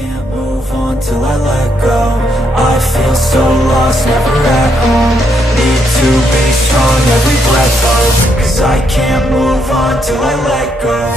can't move on till I let go. I feel so lost, never at home. Need to be strong, every breath hold. Cause I can't move on till I let go.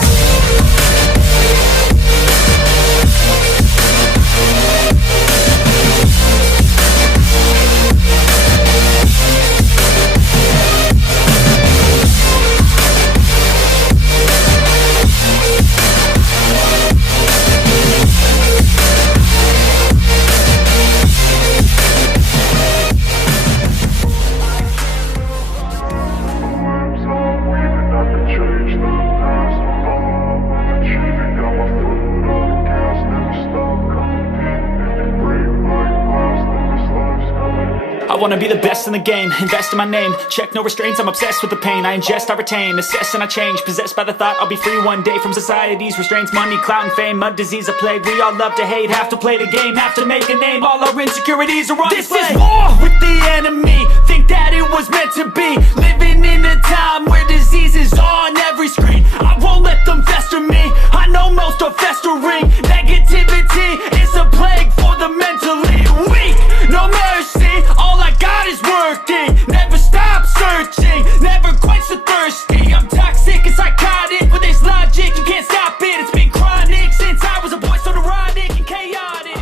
I wanna be the best in the game, invest in my name. Check no restraints, I'm obsessed with the pain. I ingest, I retain, assess and I change. Possessed by the thought I'll be free one day from society's restraints. Money, clout and fame, mud, disease, a plague. We all love to hate, have to play the game, have to make a name. All our insecurities are on display. This is war with the enemy, think that it was meant to be. Living in a time where disease is on every screen. I won't let them fester me, I know most are festering. Negativity is a plague for the mentally weak. No mercy, all I got is working. Never stop searching, never quench the thirsty. I'm toxic and psychotic, with this logic you can't stop it. It's been chronic since I was a boy, so neurotic and chaotic.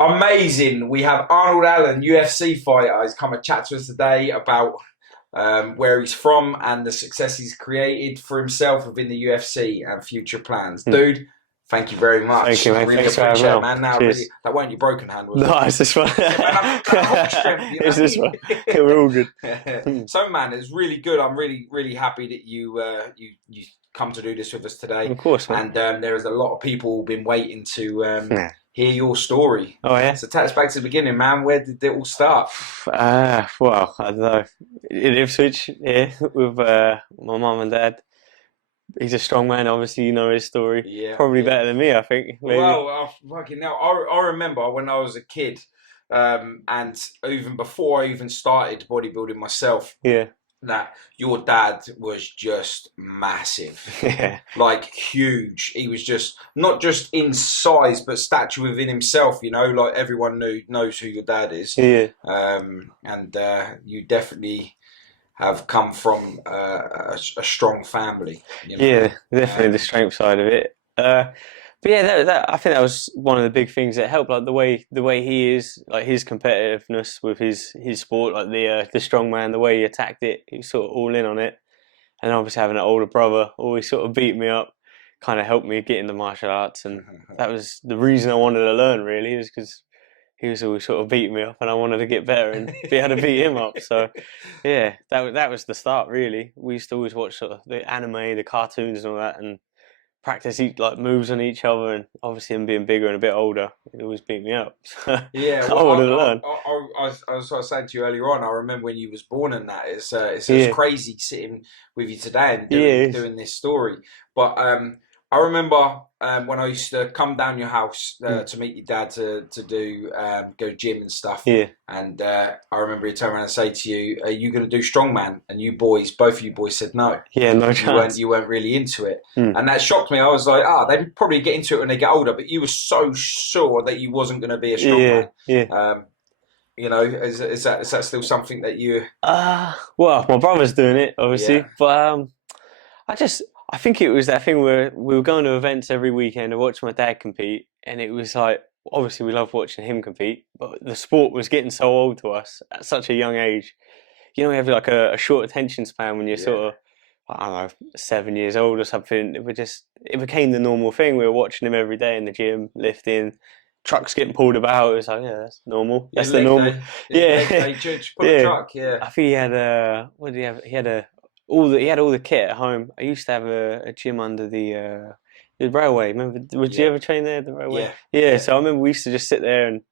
Amazing. We have Arnold Allen, UFC fighter, has come and chat to us today about where he's from and the success he's created for himself within the UFC and future plans. Dude, thank you very much. Thank you, mate. Really Thanks appreciate it, for man. Now, really, that weren't your broken hand, was it? No, it's this one. It's this one. We're all good. So, man, it's really good. I'm really happy that you come to do this with us today. Of course, man. And there is a lot of people who've been waiting to hear your story. Oh, yeah? So take us back to the beginning, man. Where did it all start? Well, I don't know. In Ipswich, yeah, with my mum and dad. He's a strong man, obviously, you know his story. Yeah. Probably better than me, I think. Maybe. Well, fucking hell. I remember when I was a kid, and even before I even started bodybuilding myself, Yeah. that your dad was just massive. Yeah. Like huge. He was just not just in size but stature within himself, you know, like everyone knows who your dad is. Yeah. And you definitely have come from a strong family, you know? Yeah, definitely the strength side of it. But yeah, that I think that was one of the big things that helped, like the way he is, like his competitiveness with his sport, like the strong man, the way he attacked it, he was sort of all in on it. And obviously having an older brother always sort of beat me up, kind of helped me get into martial arts, and that was the reason I wanted to learn, really, is because he was always sort of beating me up, and I wanted to get better and be able to beat him up. So yeah, that was the start, really. We used to always watch sort of the anime, the cartoons and all that, and practice like moves on each other, and obviously him being bigger and a bit older, he always beat me up. Yeah, I wanted to learn. I was saying to you earlier on, I remember when you was born and that, it's Yeah. crazy sitting with you today and Yeah. doing this story. But I remember when I used to come down your house to meet your dad to do go gym and stuff. Yeah. And I remember he turned around and say to you, "Are you going to do strongman?" And you boys, both of you boys, said no. Yeah, no chance. You weren't really into it, and that shocked me. I was like, they probably get into it when they get older, but you were so sure that you wasn't going to be a strongman. Yeah. You know, is that still something that you? Well, my brother's doing it, obviously, Yeah. but I think it was that thing where we were going to events every weekend to watch my dad compete, and it was like, obviously we loved watching him compete, but the sport was getting so old to us at such a young age. You know, we have like a short attention span when you're sort of, I don't know, 7 years old or something. It became the normal thing. We were watching him every day in the gym, lifting, trucks getting pulled about. It was like, yeah, that's normal. That's the normal. They pull a truck. Yeah. I think he had what did he have? He had all the kit at home. I used to have a gym under the railway. Remember? Would you ever train there at the railway? Yeah. So I remember we used to just sit there and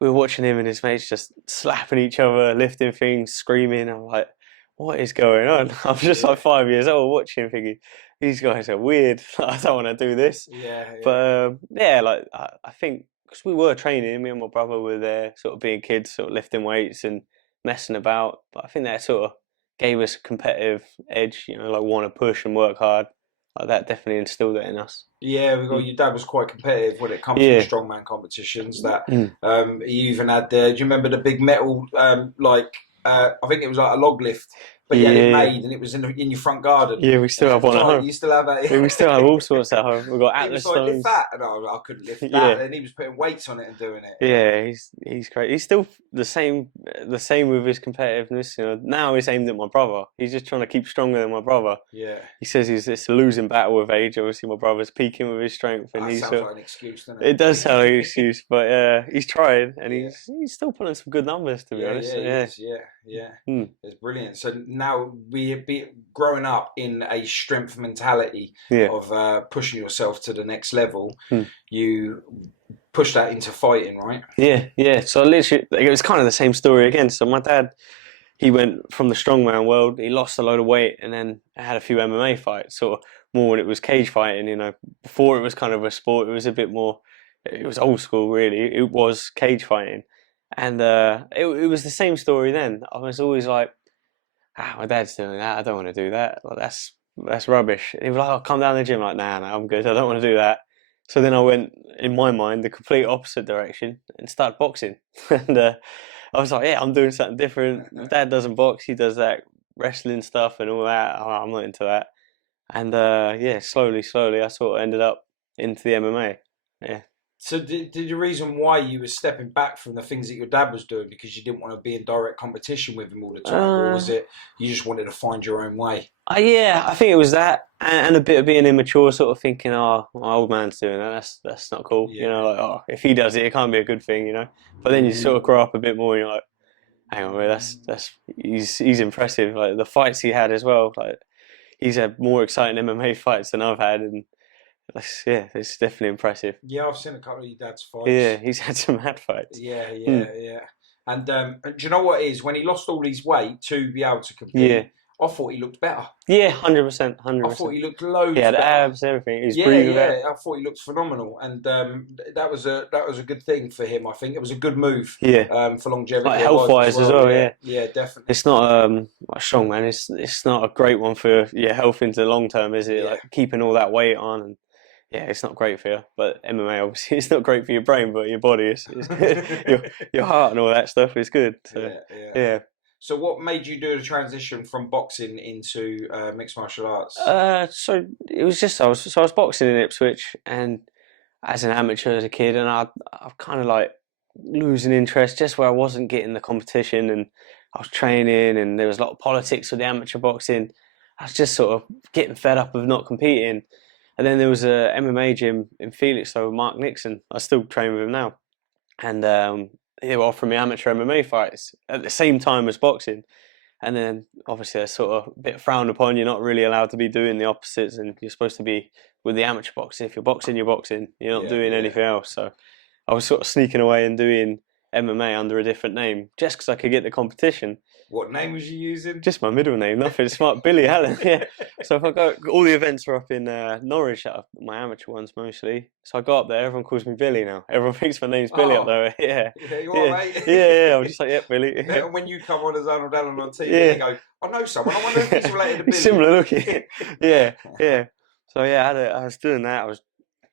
we were watching him and his mates just slapping each other, lifting things, screaming. I'm like, what is going on? I'm just like 5 years old watching, thinking these guys are weird. I don't want to do this. But like I think because we were training, me and my brother were there, sort of being kids, sort of lifting weights and messing about. But I think that sort of gave us a competitive edge, you know, like want to push and work hard. like that definitely instilled it in us. Yeah, we got your dad was quite competitive when it comes to the Yeah. strongman competitions. That Mm. he even had the. Do you remember the big metal I think it was like a log lift, but he had it Yeah. made and it was in your front garden. Yeah, we still And have it was one at like home. you still have that. Yeah, we still have all sorts at home. We've got He was Atlas like, lift stones. that, and I couldn't lift that. Yeah. And he was putting weights on it and doing it. Yeah, he's great. He's still the same with his competitiveness. You know, now he's aimed at my brother. He's just trying to keep stronger than my brother. Yeah. He says it's a losing battle with age. Obviously, my brother's peaking with his strength, and That he's. sounds like an excuse, doesn't it? It does sound like an excuse, but he's trying, and Yeah. he's still putting some good numbers. To be honest, Yeah, he is. Yeah. Hmm. It's brilliant. So now growing up in a strength mentality Yeah. of pushing yourself to the next level, Hmm. you push that into fighting, right? Yeah. So literally, it was kind of the same story again. So my dad, he went from the strongman world. He lost a load of weight, and then had a few MMA fights. Sort of more when it was cage fighting. You know, before it was kind of a sport. It was a bit more. It was old school, really. It was cage fighting, and it was the same story then. I was always like, my dad's doing that. I don't want to do that. Like, that's rubbish. And he was like, oh, come down the gym. Like, nah, I'm good. I don't want to do that. So then I went, in my mind, the complete opposite direction and started boxing. And I was like, yeah, I'm doing something different. My dad doesn't box. He does that wrestling stuff and all that. Oh, I'm not into that. And yeah, slowly, I sort of ended up into the MMA. Yeah. So did the reason why you were stepping back from the things that your dad was doing because you didn't want to be in direct competition with him all the time, or was it you just wanted to find your own way? Yeah, I think it was that, and a bit of being immature, sort of thinking, "Oh, my old man's doing that. That's not cool." Yeah. You know, like, oh, if he does it, it can't be a good thing, you know. But then you sort of grow up a bit more, and you're like, "Hang on, man, that's he's impressive. Like the fights he had as well. Like he's had more exciting MMA fights than I've had, and it's definitely impressive." Yeah, I've seen a couple of your dad's fights. Yeah, he's had some mad fights. Yeah. And do you know what it is? When he lost all his weight to be able to compete, Yeah. I thought he looked better. Yeah, 100%, I 100%. thought he looked loads He had better. abs, everything. He was breathing better. I thought he looked phenomenal, and that was a good thing for him. I think it was a good move. Yeah. For longevity, Like health-wise as well, yeah. Yeah, definitely. It's not like strong, man. It's not a great one for your health into the long term, is it? Yeah. Like keeping all that weight on, and yeah, it's not great for you. But MMA, obviously, it's not great for your brain, but your body is good. your heart and all that stuff is good. So, yeah. So, what made you do the transition from boxing into mixed martial arts? So it was just I was boxing in Ipswich, and as an amateur as a kid, and I kind of like losing interest just where I wasn't getting the competition, and I was training, and there was a lot of politics with the amateur boxing. I was just sort of getting fed up of not competing. And then there was a MMA gym in Felixstowe with Mark Nixon. I still train with him now, and they were offering me amateur MMA fights at the same time as boxing. And then obviously they're sort of a bit frowned upon. You're not really allowed to be doing the opposites, and you're supposed to be with the amateur boxing. If you're boxing, you're boxing. You're not doing anything else. So I was sort of sneaking away and doing MMA under a different name just because I could get the competition. What name was you using? Just my middle name, nothing smart. Billy Allen, yeah. So if I go, all the events are up in Norwich, my amateur ones mostly. So I go up there, everyone calls me Billy now. Everyone thinks my name's Billy up there. Yeah. You all right, mate? Yeah. I'm just like, yeah, Billy. And when you come on as Arnold Allen on TV, they go, I know someone. I wonder if he's related to Billy. Similar looking. Yeah. So yeah, I was doing that.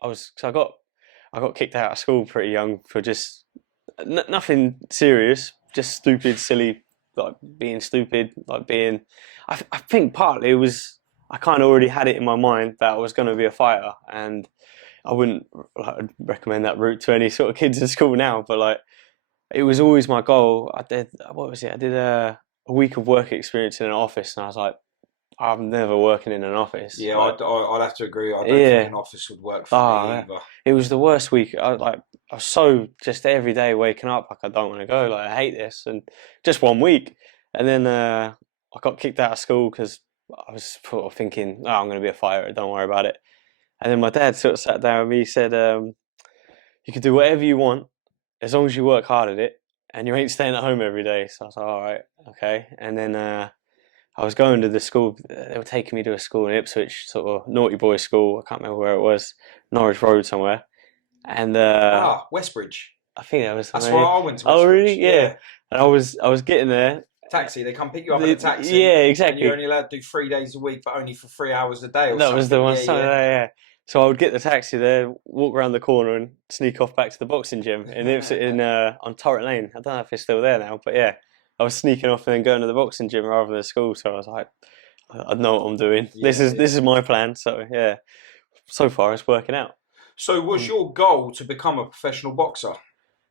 I got kicked out of school pretty young for just nothing serious, just stupid, silly. Like being stupid, like being. I think partly it was I kind of already had it in my mind that I was going to be a fighter, and I wouldn't recommend that route to any sort of kids in school now. But like, it was always my goal. I did a week of work experience in an office, and I was like, I'm never working in an office. Yeah, like, I'd have to agree. I don't think an office would work for me either. It was the worst week. I was so just every day waking up like I don't want to go. Like I hate this, and just 1 week, and then I got kicked out of school because I was sort of thinking, oh, I'm going to be a fighter. Don't worry about it. And then my dad sort of sat down with me. He said, you can do whatever you want as long as you work hard at it, and you ain't staying at home every day. So I was like, all right, okay. And then I was going to the school. They were taking me to a school in Ipswich, sort of naughty boy school. I can't remember where it was, Norwich Road somewhere. And Westbridge. I think that was. That's where I went to. Oh Westbridge. really? Yeah. And I was getting there, Taxi. They come pick you up in a taxi. Yeah, And exactly. you're only allowed to do 3 days a week, but only for 3 hours a day or That something. was the one. Yeah, yeah. Yeah. So I would get the taxi there, walk around the corner, and sneak off back to the boxing gym. And it was on Turret Lane. I don't know if it's still there now, but yeah, I was sneaking off and then going to the boxing gym rather than school. So I was like, I know what I'm doing. This is my plan. So yeah, so far it's working out. So was your goal to become a professional boxer?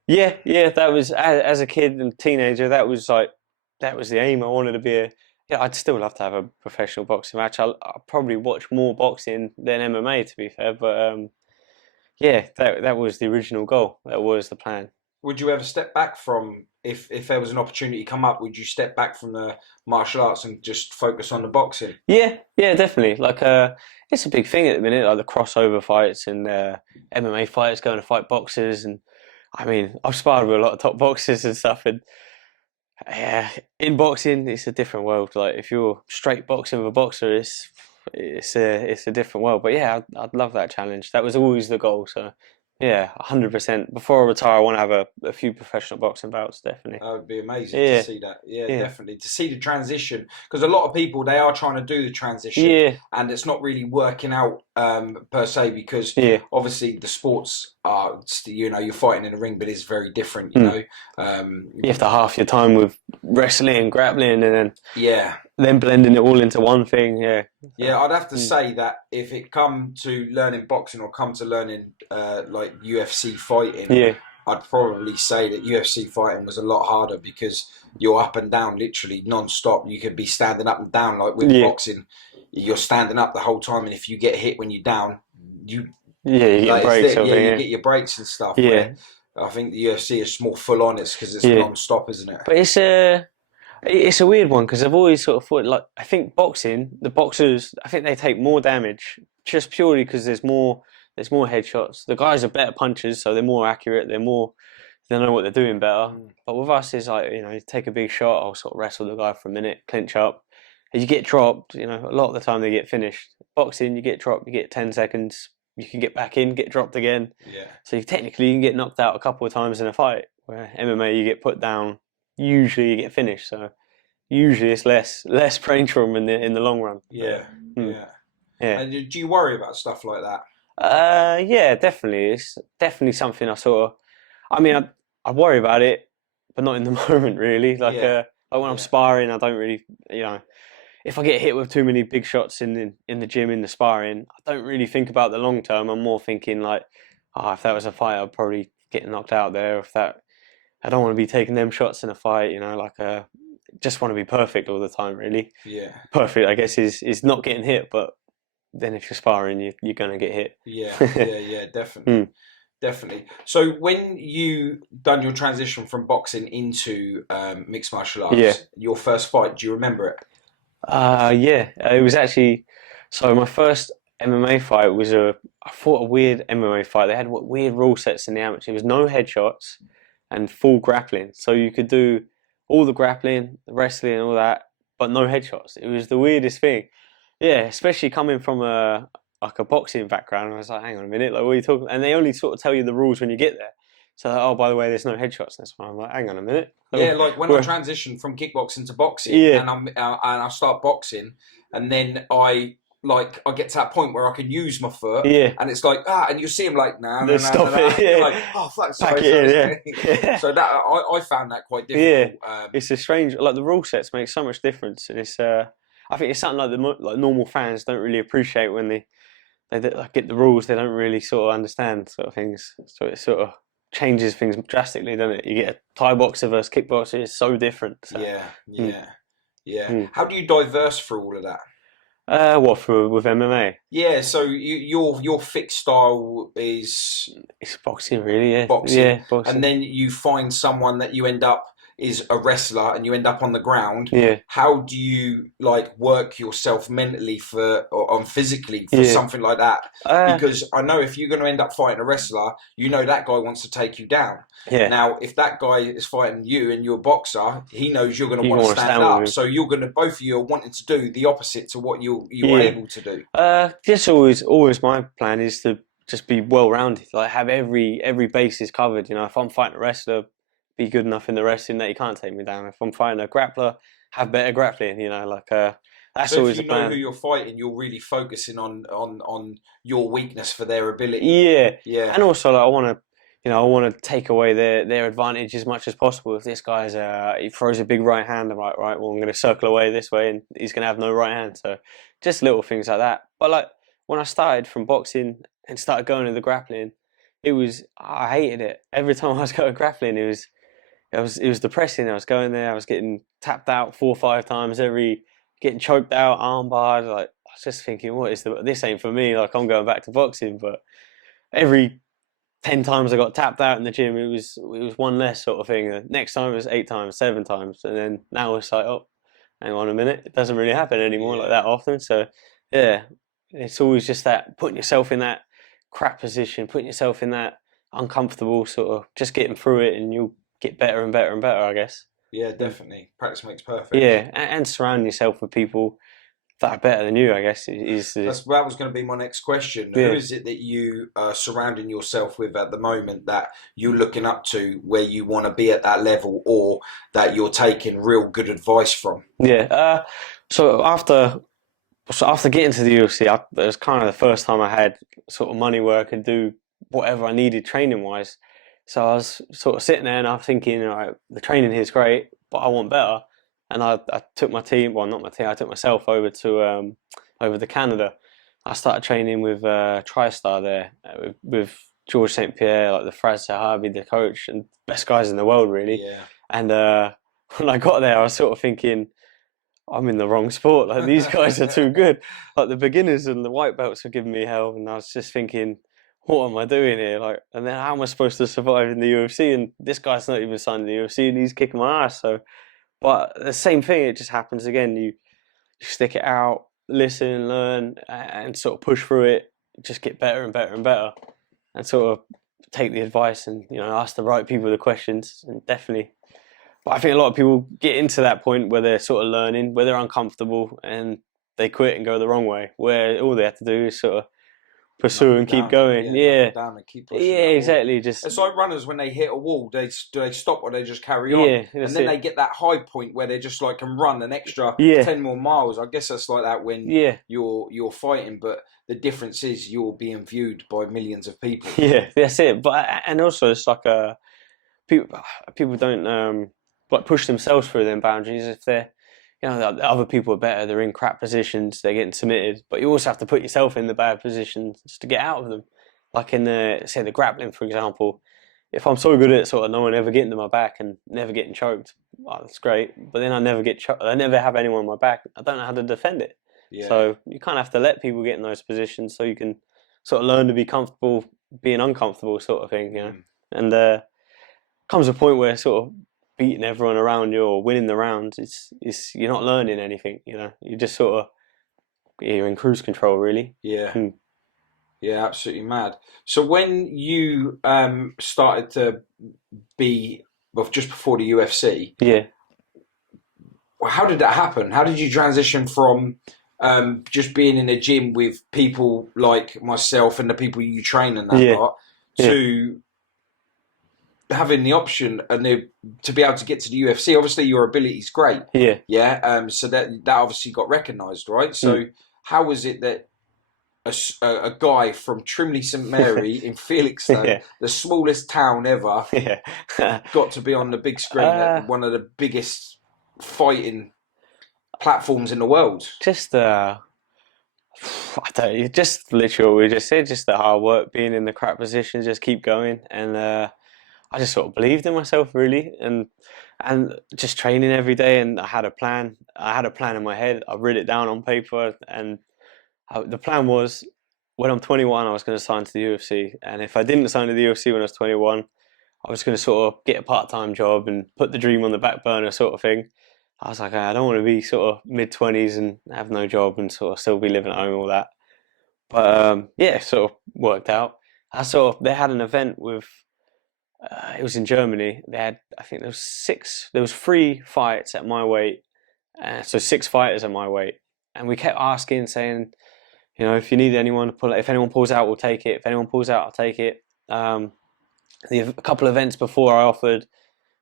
Yeah. That was as a kid and teenager. That was the aim. I wanted to be a. Yeah, I'd still love to have a professional boxing match. I'll probably watch more boxing than MMA, to be fair. But yeah, that was the original goal. That was the plan. Would you ever step back from, if there was an opportunity come up, would you step back from the martial arts and just focus on the boxing? Yeah, definitely. Like, it's a big thing at the minute, like the crossover fights and MMA fighters going to fight boxers. And I mean, I've sparred with a lot of top boxers and stuff. And yeah, in boxing, it's a different world. Like, if you're straight boxing with a boxer, it's a different world. But yeah, I'd love that challenge. That was always the goal. So yeah, 100%. Before I retire, I want to have a few professional boxing bouts, definitely. That would be amazing to see that. Yeah, definitely. To see the transition. Because a lot of people, they are trying to do the transition. And it's not really working out per se, because obviously the sports are, you're fighting in a ring, but it's very different, you know. You have to half your time with wrestling and grappling and then blending it all into one thing. Yeah, I'd have to say that if it come to learning boxing or come to learning like UFC fighting, I'd probably say that UFC fighting was a lot harder, because you're up and down literally non-stop. You could be standing up and down. Like with boxing, you're standing up the whole time, and if you get hit when you're down, you get breaks. You get your breaks and stuff. Yeah, I think the UFC is more full on. It's because it's non-stop, isn't it? But it's a weird one, because I've always sort of thought, like, I think boxing, the boxers, I think they take more damage just purely because there's more headshots. The guys are better punchers, so they're more accurate. They know what they're doing better. But with us, it's like, you take a big shot, I'll sort of wrestle the guy for a minute, clinch up. And you get dropped, a lot of the time they get finished. Boxing, you get dropped, you get 10 seconds, you can get back in, get dropped again. Yeah. So you can get knocked out a couple of times in a fight. Where MMA, you get put down, usually you get finished. So usually it's less brain trauma in the long run. Yeah. And do you worry about stuff like that? Yeah, definitely. It's definitely something I worry about it, but not in the moment, really. Like when I'm sparring, I don't really, if I get hit with too many big shots in the gym, in the sparring, I don't really think about the long term. I'm more thinking like, if that was a fight, I'd probably get knocked out there. I don't want to be taking them shots in a fight, just want to be perfect all the time, really. Yeah. Perfect, I guess, is not getting hit, but then if you're sparring, you're going to get hit. Yeah, definitely. Definitely. So when you done your transition from boxing into mixed martial arts, your first fight, do you remember it? It was actually, so my first MMA fight was I fought a weird MMA fight. They had weird rule sets in the amateur. It was no headshots and full grappling. So you could do all the grappling, the wrestling and all that, but no headshots. It was the weirdest thing. Yeah, especially coming from a boxing background. I was like, hang on a minute, like, what are you talking about? And they only sort of tell you the rules when you get there. So, by the way, there's no headshots. That's why I'm like, hang on a minute. Like when I transitioned from kickboxing to boxing, and I start boxing, and then I get to that point where I can use my foot, and it's like, and you see him like, no, stop it, like, oh fuck, sorry. So that I found that quite difficult. It's a strange, like the rule sets make so much difference, and it's I think it's something like normal fans don't really appreciate when they get the rules. They don't really sort of understand sort of things. So it sort of changes things drastically, doesn't it? You get a Thai boxer versus kickboxer, it's so different. So. Yeah. How do you diverse through all of that? With MMA? Yeah, so your fixed style is it's boxing, really. Yeah, boxing. Yeah, boxing. And then you find someone that you end up is a wrestler, and you end up on the ground. Yeah. How do you work yourself mentally physically for something like that? Because I know if you're going to end up fighting a wrestler, that guy wants to take you down. Yeah. Now, if that guy is fighting you and you're a boxer, he knows you're going to want to stand up. So both of you are wanting to do the opposite to what you were able to do. Just always my plan is to just be well rounded, like have every basis covered. If I'm fighting a wrestler, be good enough in the wrestling that he can't take me down. If I'm fighting a grappler, have better grappling. That's So always if the you know plan. who you're fighting, you're really focusing on your weakness for their ability. Yeah, Yeah. and also like, I want to take away their advantage as much as possible. If this guy's he throws a big right hand, I'm like, right, well, I'm going to circle away this way, and he's going to have no right hand. So just little things like that. But like when I started from boxing and started going to the grappling, I hated it. Every time I was going grappling, it was depressing. I was going there, I was getting tapped out 4 or 5 times getting choked out, armbarred. Like I was just thinking, this ain't for me. Like I'm going back to boxing, but every 10 times I got tapped out in the gym, it was one less sort of thing. The next time it was 8 times, 7 times, and then now it's like, oh, hang on a minute, it doesn't really happen anymore like that often. So yeah, it's always just that putting yourself in that crap position, putting yourself in that uncomfortable sort of just getting through it, and you'll get better and better and better, I guess. Yeah, definitely. Practice makes perfect. Yeah, and surround yourself with people that are better than you, I guess, that was going to be my next question. Yeah. Who is it that you are surrounding yourself with at the moment that you're looking up to, where you want to be at that level, or that you're taking real good advice from? Yeah. So after getting to the UFC, it was kind of the first time I had sort of money where I could do whatever I needed training wise. So I was sort of sitting there and I'm thinking, all right, the training here is great, but I want better. And I took my team, well, not my team, I took myself over to Canada. I started training with TriStar there, with George St. Pierre, like the Fraz Zahabi, the coach, and best guys in the world, really. Yeah. And when I got there, I was sort of thinking, I'm in the wrong sport. Like these guys are too good. Like the beginners and the white belts were giving me hell, and I was just thinking, what am I doing here? Like, and then how am I supposed to survive in the UFC? And this guy's not even signed in the UFC, and he's kicking my ass. So, but the same thing, it just happens again. You stick it out, listen, learn, and sort of push through it. Just get better and better and better, and sort of take the advice and ask the right people the questions, and definitely. But I think a lot of people get into that point where they're sort of learning, where they're uncomfortable, and they quit and go the wrong way. Where all they have to do is sort of pursue and keep going. Yeah, down and keep pushing. Yeah, exactly. Just it's like runners when they hit a wall, do they stop or they just carry on? Yeah, and that's then it. they get that high point where they just like can run an extra Yeah. 10 more miles. I guess that's like that when Yeah. you're fighting, but the difference is you're being viewed by millions of people. Yeah, that's it. But and also it's like people don't like push themselves through them boundaries if they're the other people are better, they're in crap positions, they're getting submitted, but you also have to put yourself in the bad positions to get out of them. Like in the grappling, for example, if I'm so good at sort of no one ever getting to my back and never getting choked, well, that's great. But then I never get choked, I never have anyone on my back, I don't know how to defend it. Yeah. So you kind of have to let people get in those positions so you can sort of learn to be comfortable being uncomfortable, sort of thing, And comes a point where sort of beating everyone around you or winning the rounds, it's you're not learning anything, You just sort of you're in cruise control, really. Yeah. Yeah, absolutely mad. So when you started to be just before the UFC, Yeah. how did that happen? How did you transition from just being in a gym with people like myself and the people you train and that lot to having the option and to be able to get to the UFC? Obviously, your ability is great. Yeah. Yeah. So that obviously got recognised, right? So how was it that a guy from Trimley St Mary in Felixstowe, the smallest town ever, got to be on the big screen at one of the biggest fighting platforms in the world? Just I don't know, just literally we just said, just the hard work, being in the crap positions, just keep going, and I just sort of believed in myself, really, and just training every day, and I had a plan. I had a plan in my head. I wrote it down on paper, and the plan was, when I'm 21, I was going to sign to the UFC, and if I didn't sign to the UFC when I was 21, I was going to sort of get a part-time job and put the dream on the back burner, sort of thing. I was like, I don't want to be sort of mid-20s and have no job and sort of still be living at home, all that. But it sort of worked out. They had an event with, it was in Germany. They had, I think there was 3 fights at my weight, so 6 fighters at my weight, and we kept asking, saying, if you need anyone to pull, if anyone pulls out, we'll take it. If anyone pulls out, I'll take it. A couple of events before, I offered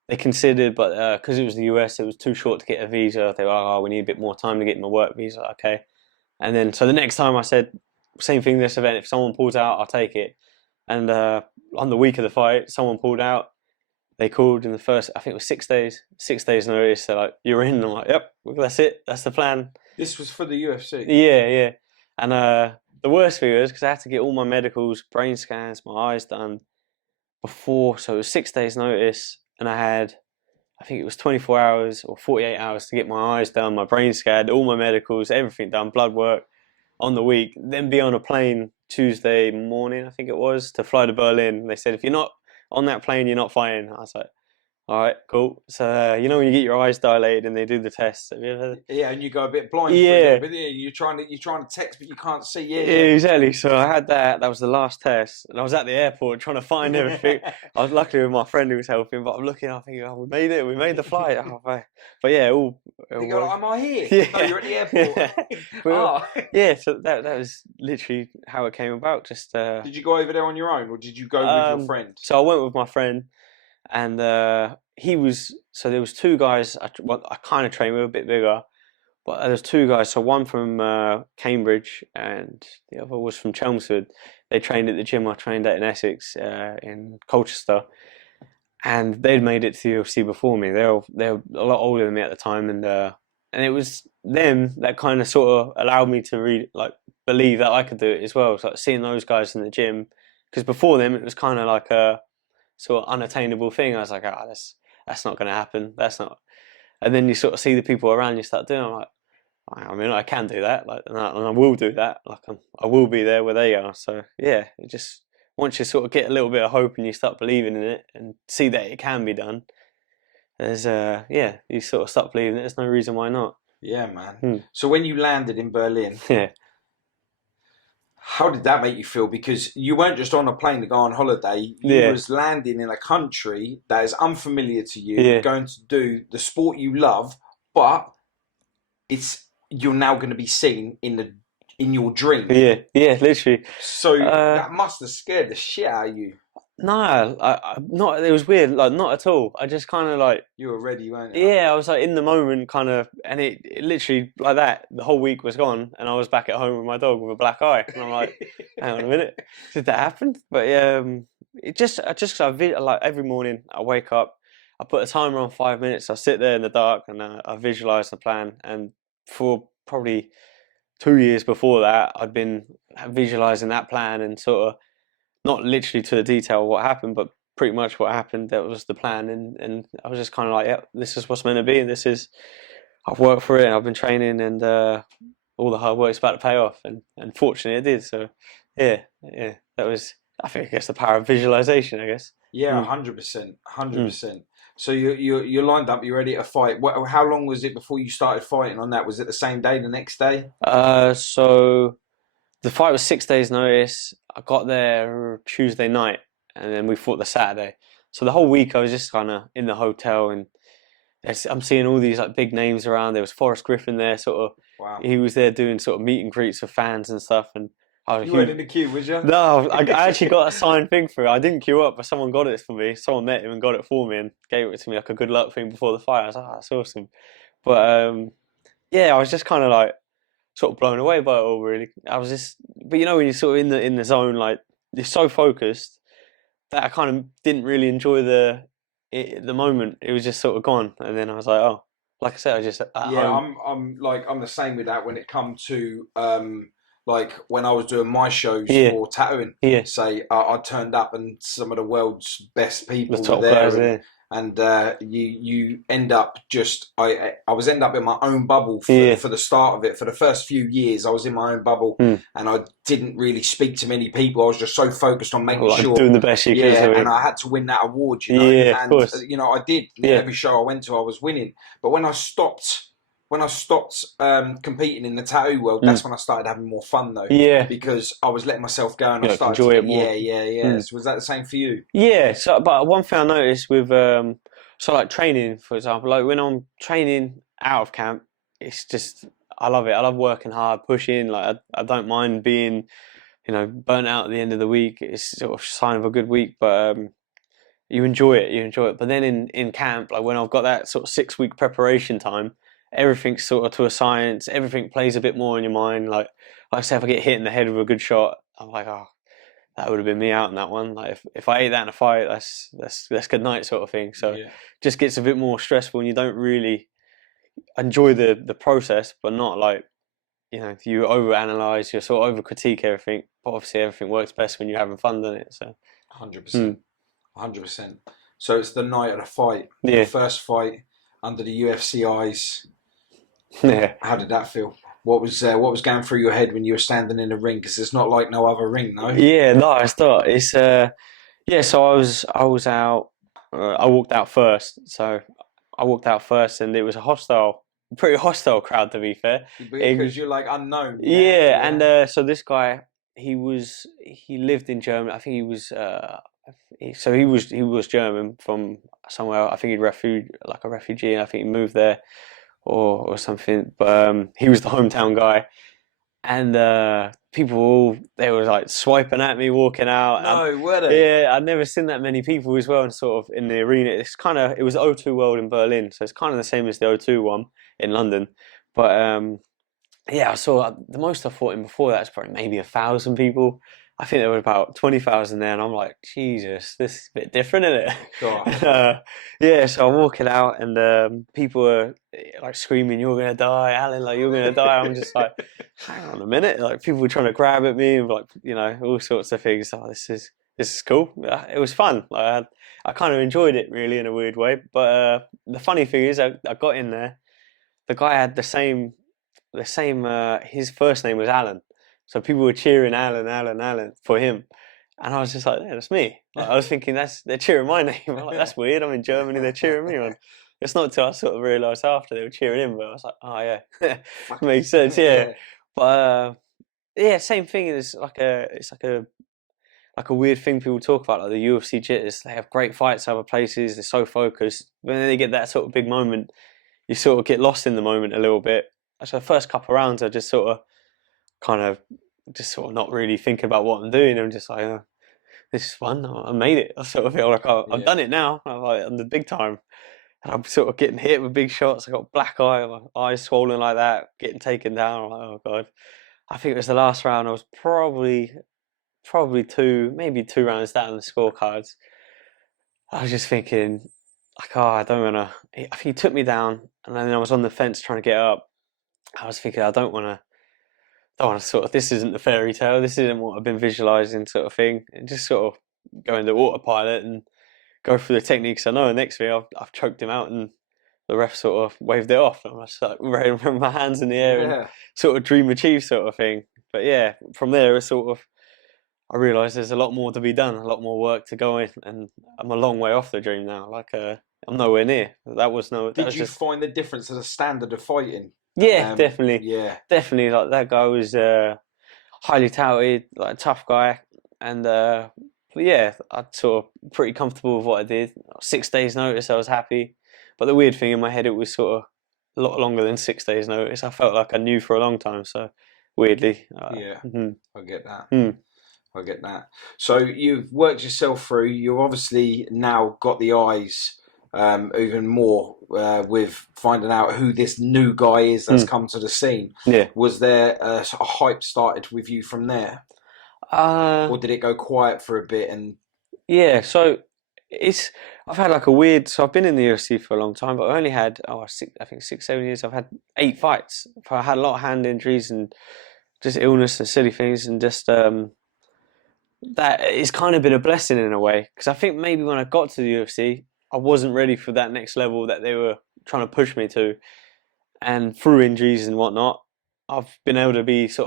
they considered, but because it was the US, it was too short to get a visa. They were like, oh, we need a bit more time to get my work visa. Okay. And then, so the next time I said, same thing this event, if someone pulls out, I'll take it. And on the week of the fight, someone pulled out. They called in the first, I think it was 6 days notice. They're like, you're in. I'm like, yep, that's it. That's the plan. This was for the UFC. Yeah, yeah. And the worst thing was, because I had to get all my medicals, brain scans, my eyes done before. So it was 6 days notice. And I had, I think it was 24 hours or 48 hours to get my eyes done, my brain scanned, all my medicals, everything done, blood work on the week. Then be on a plane Tuesday morning, I think it was, to fly to Berlin. And they said, if you're not on that plane, you're not fighting. I was like, all right, cool. So you know when you get your eyes dilated and they do the tests. Have you ever? Yeah, and you go a bit blind. Yeah. But yeah, you're trying to text, but you can't see. Yeah, Exactly. So I had that. That was the last test, and I was at the airport trying to find everything. I was lucky with my friend who was helping, but I'm looking. I think, oh, we made it. We made the flight. Oh, but yeah, all. You go, am I here? Yeah. No, you're at the airport. Well, yeah. So that was literally how it came about. Just. Did you go over there on your own, or did you go with your friend? So I went with my friend, and he was. So there was two guys. I kind of trained with, a bit bigger. But there's two guys, so one from Cambridge and the other was from Chelmsford. They trained at the gym I trained at in Essex, in Colchester, and they'd made it to the UFC before me. They were a lot older than me at the time, and it was them that kind of sort of allowed me to believe that I could do it as well. So like seeing those guys in the gym, because before them it was kind of like a sort of unattainable thing. I was like, that's not going to happen. That's not. And then you sort of see the people around you start doing it. I'm like, I mean, I can do that, and I will do that. I will be there where they are. So yeah, it just once you sort of get a little bit of hope and you start believing in it and see that it can be done, there's you sort of start believing it. There's no reason why not. Yeah, man. So when you landed in Berlin, yeah, how did that make you feel? Because you weren't just on a plane to go on holiday. You was landing in a country that is unfamiliar to you, going to do the sport you love, but you're now going to be seen in your dream. Yeah, literally. So that must have scared the shit out of you. No, I not. It was weird. Like not at all. I just kind of like. You were ready, weren't you? Yeah, I was like in the moment, kind of, and it literally like that. The whole week was gone, and I was back at home with my dog with a black eye, and I'm like, hang on a minute, did that happen? But it just like every morning I wake up, I put a timer on 5 minutes. I sit there in the dark and I visualize the plan. And for probably 2 years before that, I'd been visualizing that plan and sort of not literally to the detail of what happened, but pretty much what happened. That was the plan, and I was just kind of like, yeah, this is what's meant to be. And I've worked for it. And I've been training, and all the hard work's about to pay off. And fortunately, it did. So yeah, that was. I guess the power of visualization. I guess. Yeah, 100%, 100%. So you're lined up. You're ready to fight. How long was it before you started fighting on that? Was it the same day, the next day? So the fight was 6 days notice. I got there Tuesday night, and then we fought the Saturday. So the whole week I was just kind of in the hotel, and I'm seeing all these like big names around. There was Forrest Griffin there, sort of. Wow. He was there doing sort of meet and greets with fans and stuff, and you weren't in the queue, was you? No, I actually got a signed thing for it. I didn't queue up, but someone got it for me. Someone met him and got it for me and gave it to me like a good luck thing before the fight. I was like, that's awesome. But I was just kind of like sort of blown away by it all. Really, I was just. But you know, when you're sort of in the zone, like you're so focused that I kind of didn't really enjoy the moment. It was just sort of gone, and then I was like, oh, like I said, I just home. I'm the same with that when it comes to like when I was doing my shows for tattooing. Say I turned up and some of the world's best people were there, and you end up just I was end up in my own bubble for the start of it. For the first few years, I was in my own bubble, and I didn't really speak to many people. I was just so focused on making sure doing the best you could. And I had to win that award, you know. Yeah, of course. You know, I did. Every show I went to, I was winning. But when I stopped competing in the tattoo world, that's when I started having more fun though. Yeah. Because I was letting myself go and I started to enjoy it more. Yeah. So was that the same for you? Yeah. So, but one thing I noticed with like training, for example, like when I'm training out of camp, it's just I love it. I love working hard, pushing. Like I don't mind being, burnt out at the end of the week. It's sort of a sign of a good week. But you enjoy it. You enjoy it. But then in camp, like when I've got that sort of 6 week preparation time, everything's sort of to a science. Everything plays a bit more in your mind. Like I say, if I get hit in the head with a good shot, I'm like, oh, that would have been me out in that one. Like if I ate that in a fight, that's good night sort of thing. So just gets a bit more stressful, and you don't really enjoy the process, but not like, you know, you overanalyze, you sort of over critique everything. But obviously, everything works best when you're having fun, doesn't it? So 100%, 100%. So it's the night of the fight, yeah, the first fight under the UFC eyes. yeah. How did that feel? What was going through your head when you were standing in the ring? Because it's not like no other ring, no. Yeah, no, it's not. It's yeah. So I was out. I walked out first. So I walked out first, and it was a pretty hostile crowd, to be fair. Because you're like unknown. Yeah, and so this guy, he lived in Germany. I think he was German from somewhere. I think like a refugee, and I think he moved there or something. But he was the hometown guy, and people they were like swiping at me walking out. No, were they? Yeah, I'd never seen that many people as well, and sort of in the arena. It was O2 World in Berlin, so it's kind of the same as the O2 one in London, but yeah, I saw the most I fought in before that was probably maybe 1,000 people. I think there were about 20,000 there, and I'm like, Jesus, this is a bit different, isn't it? God. Yeah, so I'm walking out, and people were like screaming, "You're gonna die, Alan! Like you're gonna die!" I'm just like, hang on a minute! Like people were trying to grab at me, and like, you know, all sorts of things. Oh, this is cool. It was fun. Like, I kind of enjoyed it really in a weird way. But the funny thing is, I got in there. The guy had the same. His first name was Alan, so people were cheering Alan for him, and I was just like, yeah, that's me. Like, I was thinking they're cheering my name. I'm like, that's weird. I'm in Germany, they're cheering me on. It's not till I sort of realised after they were cheering him, but I was like, oh yeah, makes sense, yeah. But yeah, same thing. It's like a weird thing people talk about, like the UFC jitters. They have great fights other places. They're so focused. When they get that sort of big moment, you sort of get lost in the moment a little bit. So the first couple of rounds, I just sort of not really thinking about what I'm doing. I'm just like, oh, this is fun. I made it. I sort of feel like I've done it now. I'm the big time. And I'm sort of getting hit with big shots. I got black eye, my eyes swollen like that, getting taken down. I'm like, oh God. I think it was the last round. I was probably maybe 2 rounds down the scorecards. I was just thinking, like, oh, I don't want to. I think he took me down, and then I was on the fence trying to get up. I was thinking, I don't want to sort of, this isn't the fairy tale, this isn't what I've been visualizing sort of thing. And just sort of go into autopilot and go through the techniques I know. And next thing I've choked him out, and the ref sort of waved it off. And I was like with my hands in the air and sort of dream achieved sort of thing. But yeah, from there it's sort of, I realised there's a lot more to be done, a lot more work to go in, and I'm a long way off the dream now. Like I'm nowhere near. Did you find the difference as a standard of fighting? Yeah, definitely. Yeah, definitely. Like that guy was highly touted, like a tough guy, and but yeah, I'm sort of pretty comfortable with what I did. 6 days notice, I was happy. But the weird thing in my head, it was sort of a lot longer than 6 days notice. I felt like I knew for a long time. So weirdly, yeah, I get that. I get that. So you've worked yourself through. You've obviously now got the eyes even more with finding out who this new guy is that's come to the scene. Yeah. Was there a hype started with you from there? Or did it go quiet for a bit? And yeah, so I've had like a weird. So I've been in the UFC for a long time, but I only had I think 6-7 years. I've had 8 fights. I had a lot of hand injuries and just illness and silly things, and just that it's kind of been a blessing in a way, because I think maybe when I got to the UFC, I wasn't ready for that next level that they were trying to push me to, and through injuries and whatnot, I've been able to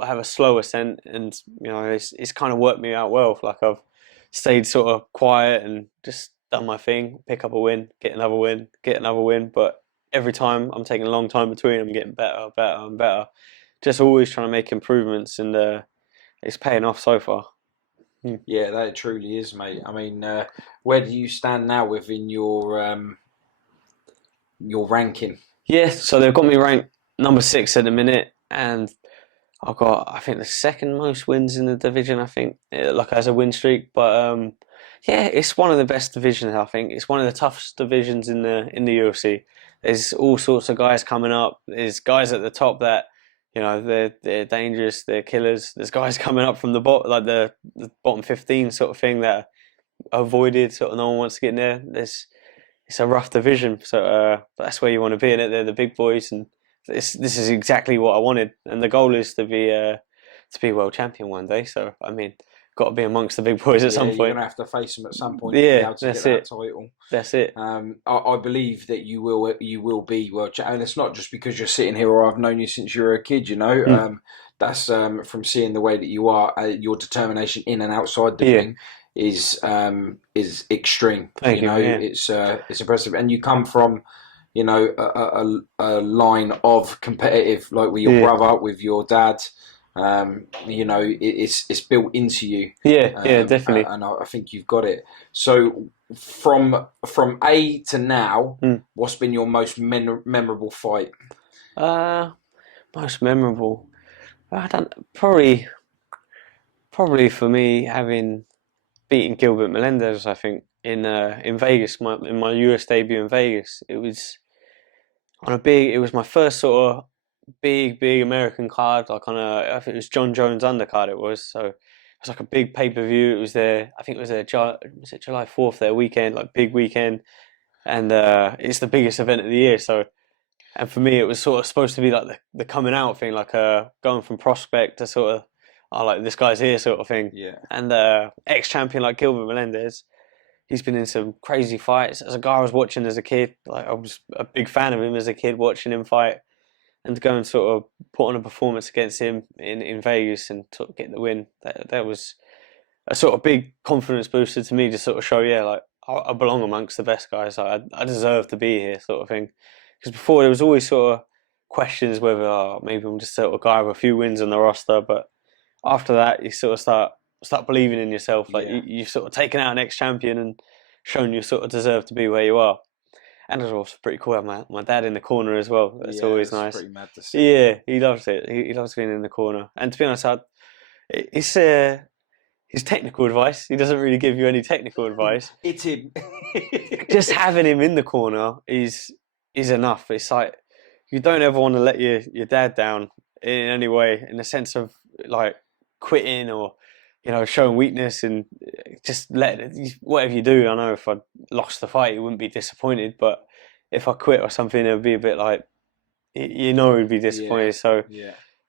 have a slow ascent, and you know it's kind of worked me out well. Like I've stayed sort of quiet and just done my thing, pick up a win, get another win, get another win, but every time I'm taking a long time between, I'm getting better, better, and better. Just always trying to make improvements, and it's paying off so far. Yeah, that truly is, mate. I mean, where do you stand now within your ranking? Yeah, so they've got me ranked number 6 at the minute, and I've got, I think, the second most wins in the division. I think, like as a win streak, but Yeah, it's one of the best divisions. I think it's one of the toughest divisions in the UFC. There's all sorts of guys coming up. There's guys at the top that they're dangerous. They're killers. There's guys coming up from the bottom, like the bottom 15 sort of thing that are avoided. Sort of no one wants to get in there. It's a rough division. So that's where you want to be in it. They're the big boys, and this is exactly what I wanted. And the goal is to be world champion one day. So I mean, got to be amongst the big boys at some You're point. gonna have to face them at some point to be able to get that title. That's it. I believe that you will be world champion, and it's not just because you're sitting here or I've known you since you were a kid. That's from seeing the way that you are. Your determination in and outside the ring is extreme. Thank you. It's impressive, and you come from a line of competitive, like with your brother, with your dad. It's built into you. Yeah, definitely. And I think you've got it. So from A to now, what's been your most memorable fight? Most memorable. I don't probably for me having beaten Gilbert Melendez. I think in Vegas, in my US debut in Vegas, it was it was my first sort of big American card, like I think it was John Jones undercard it was, so it was like a big pay-per-view. It was there, I think it was there July 4th, their weekend, like big weekend, and it's the biggest event of the year, so, and for me it was sort of supposed to be like the coming out thing, like going from prospect to sort of, oh, like this guy's here sort of thing. And ex-champion like Gilbert Melendez, he's been in some crazy fights. As a guy I was watching as a kid, like I was a big fan of him as a kid, watching him fight. And to go and sort of put on a performance against him in Vegas and sort of get the win, that was a sort of big confidence booster to me to sort of show, like I belong amongst the best guys. Like, I deserve to be here, sort of thing. Because before there was always sort of questions whether maybe I'm just sort of a guy with a few wins on the roster. But after that, you sort of start believing in yourself. Like you've sort of taken out an ex-champion and shown you sort of deserve to be where you are. And it was also pretty cool. I have my dad in the corner as well. That's always nice. Pretty mad to see. Yeah, he loves it. He loves being in the corner. And to be honest, it's his technical advice. He doesn't really give you any technical advice. It's him. Just having him in the corner is enough. It's like you don't ever want to let your dad down in any way, in the sense of like quitting or showing weakness, and just whatever you do. I know if I lost the fight, he wouldn't be disappointed, but if I quit or something, it would be a bit like, he'd be disappointed. So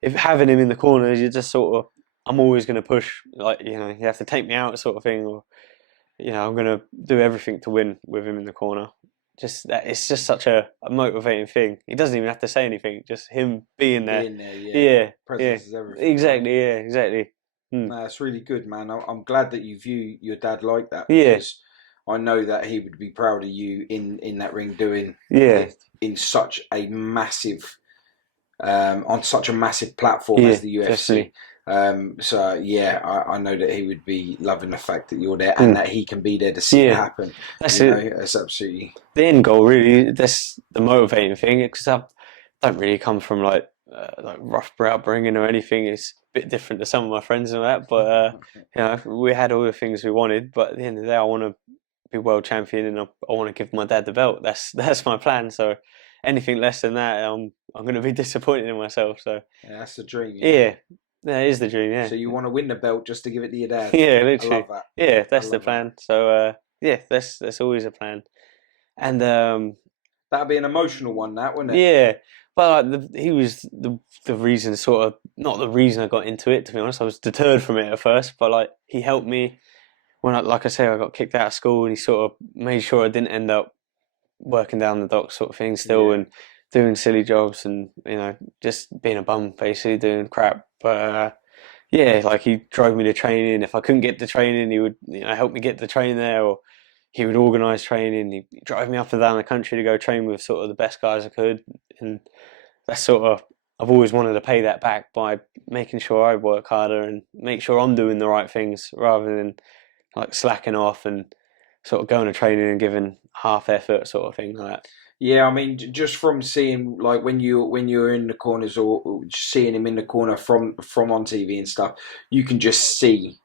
if having him in the corner, you're just sort of, I'm always going to push, like, you have to take me out sort of thing, or, I'm going to do everything to win with him in the corner. Just that, it's just such a motivating thing. He doesn't even have to say anything, just him being there. Presence is everything. Exactly, right? Exactly. No, it's really good, man. I'm glad that you view your dad like that. Yeah. Because I know that he would be proud of you in that ring doing in such a massive on such a massive platform as the UFC. I know that he would be loving the fact that you're there and that he can be there to see it happen. That's it. That's absolutely the end goal, really. That's the motivating thing, because I don't really come from like rough upbringing or anything. It's a bit different to some of my friends and that, but we had all the things we wanted. But at the end of the day, I want to be world champion, and I want to give my dad the belt. That's my plan. So anything less than that, I'm going to be disappointed in myself. So that's the dream. Yeah, that is the dream. Yeah. So you want to win the belt just to give it to your dad? Yeah, literally. I love that. Yeah, that's the plan. So that's always a plan. And that'd be an emotional one, that, wouldn't it? Yeah. But he was the reason, sort of, not the reason I got into it, to be honest. I was deterred from it at first, but like he helped me when, like I say, I got kicked out of school, and he sort of made sure I didn't end up working down the dock sort of thing still, and doing silly jobs, and just being a bum, basically doing crap. But like he drove me to training. If I couldn't get to training, he would help me get to train there, or he would organise training. He'd drive me up and down the country to go train with sort of the best guys I could, and that's sort of, I've always wanted to pay that back by making sure I work harder and make sure I'm doing the right things, rather than like slacking off and sort of going to training and giving half effort sort of thing like that. Yeah, I mean, just from seeing, like, when you're in the corners, or seeing him in the corner from on TV and stuff, you can just see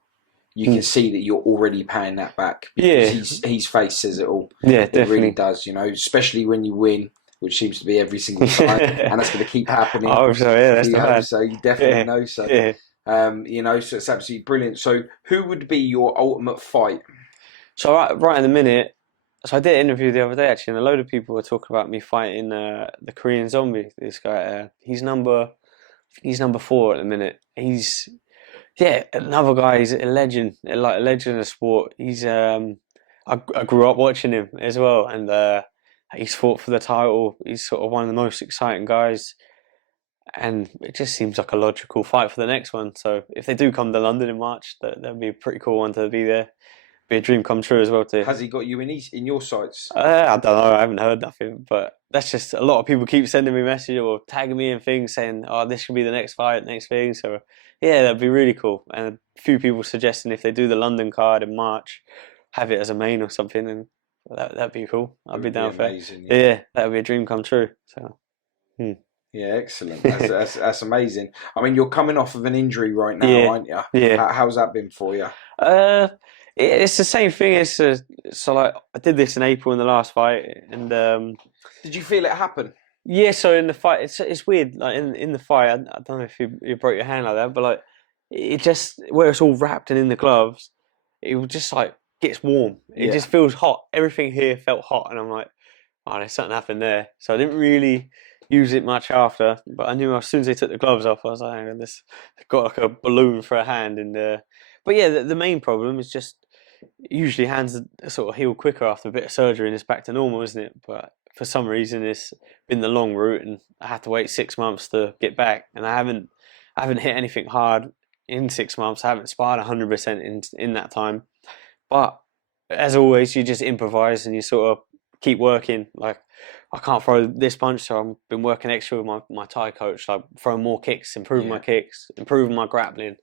you can see that you're already paying that back because his face says it all. Yeah, it definitely. really does. Especially when you win, which seems to be every single time, and that's going to keep happening. I hope so. Yeah, that's You not hope bad. so. You definitely know so. Yeah. So it's absolutely brilliant. So, who would be your ultimate fight? So right in the minute, so I did an interview the other day actually, and a load of people were talking about me fighting the Korean Zombie. This guy, he's number 4 at the minute. He's another guy. He's a legend, like a legend of sport. He's I grew up watching him as well, and he's fought for the title. He's sort of one of the most exciting guys, and it just seems like a logical fight for the next one. So if they do come to London in March, that'd be a pretty cool one to be there. Be a dream come true as well too. Has he got you in your sights? I don't know. I haven't heard nothing, but that's just a lot of people keep sending me messages or tagging me in things saying, "Oh, this should be the next fight, next thing." So yeah, that'd be really cool. And a few people suggesting if they do the London card in March, have it as a main or something, and that'd be cool. I'd be down for it. Yeah, that'd be a dream come true. So. Yeah, excellent. That's amazing. I mean, you're coming off of an injury right now, aren't you? Yeah. How's that been for you? It's the same thing. So like I did this in April in the last fight, and did you feel it happen? Yeah. So in the fight, it's weird. Like in the fight, I don't know if you broke your hand like that, but like it just where it's all wrapped and in the gloves, it just like gets warm. It just feels hot. Everything here felt hot, and I'm like, oh, there's something happened there. So I didn't really use it much after, but I knew as soon as they took the gloves off, I was like, hang on, this got like a balloon for a hand, and but yeah, the main problem is just usually hands sort of heal quicker after a bit of surgery and it's back to normal, isn't it? But for some reason, it's been the long route, and I had to wait 6 months to get back, and I haven't hit anything hard in 6 months. I haven't sparred 100% in that time, but as always, you just improvise and you sort of keep working. Like I can't throw this punch, so I've been working extra with my Thai coach, like throwing more kicks, improving my kicks, improving my grappling,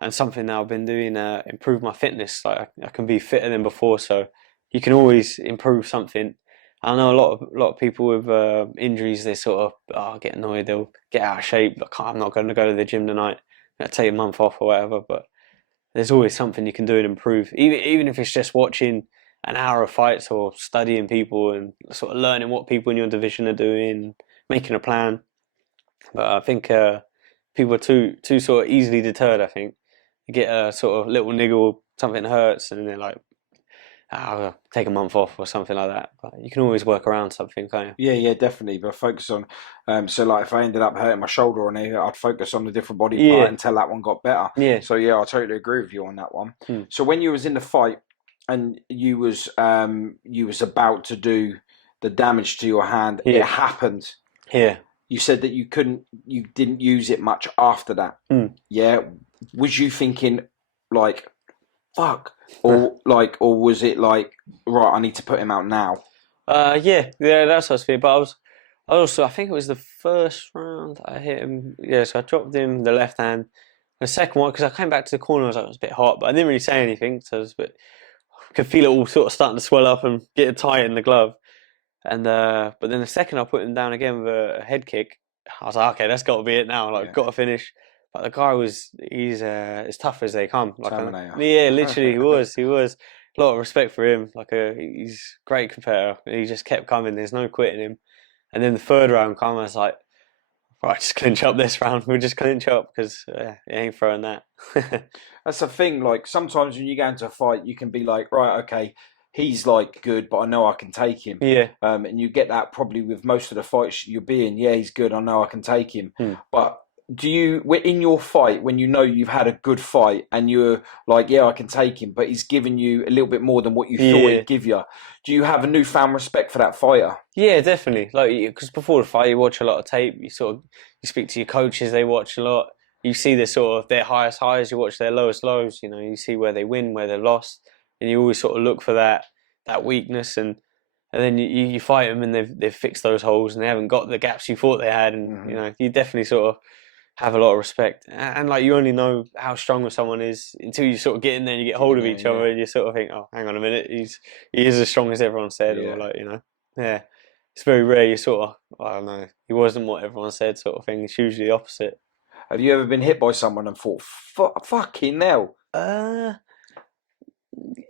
and something that I've been doing, improve my fitness. Like I can be fitter than before, so you can always improve something. I know a lot of people with injuries, they sort of get annoyed, they'll get out of shape. Like, I'm not going to go to the gym tonight. I'm going to take a month off or whatever. But there's always something you can do and improve, even if it's just watching an hour of fights or studying people and sort of learning what people in your division are doing, making a plan. But I think people are too sort of easily deterred. I think you get a sort of little niggle, something hurts, and they're like, I'll take a month off or something like that. But you can always work around something, can't you? Yeah, definitely. But focus on, so like if I ended up hurting my shoulder on it, I'd focus on the different body part until that one got better. Yeah. So yeah, I totally agree with you on that one. So when you was in the fight and you was about to do the damage to your hand, it happened. Yeah. You said that you didn't use it much after that. Yeah. Was you thinking like, fuck? Or was it like, right, I need to put him out now? Yeah, that's what I was feeling. But I think it was the first round I hit him. Yeah, so I dropped him the left hand. The second one, because I came back to the corner, I was like, it was a bit hot, but I didn't really say anything. So I could feel it all sort of starting to swell up and get tight in the glove. And but then the second I put him down again with a head kick, I was like, okay, that's got to be it now. Like, got to finish. But the guy he's as tough as they come. Like, yeah, literally, he was. A lot of respect for him. Like, he's a great competitor. He just kept coming. There's no quitting him. And then the third round came, I was like, right, just clinch up this round. We'll just clinch up because he ain't throwing that. That's the thing. Like, sometimes when you go into a fight, you can be like, right, okay, he's like good, but I know I can take him. Yeah. And you get that probably with most of the fights you're being. Yeah, he's good. I know I can take him. But do you, in your fight, when you know you've had a good fight and you're like, yeah, I can take him, but he's giving you a little bit more than what you thought he'd give you, do you have a newfound respect for that fighter? Yeah, definitely. Like, because before the fight, you watch a lot of tape. You speak to your coaches. They watch a lot. You see their highest highs. You watch their lowest lows. You know, you see where they win, where they've lost, and you always sort of look for that weakness and then you fight them and they've fixed those holes and they haven't got the gaps you thought they had, and you know, you definitely sort of have a lot of respect, and like you only know how strong someone is until you sort of get in there and you get hold of each other and you sort of think, oh, hang on a minute, he is as strong as everyone said, or like, you know, it's very rare you sort of, I don't know, he wasn't what everyone said sort of thing. It's usually the opposite. Have you ever been hit by someone and thought, fucking hell?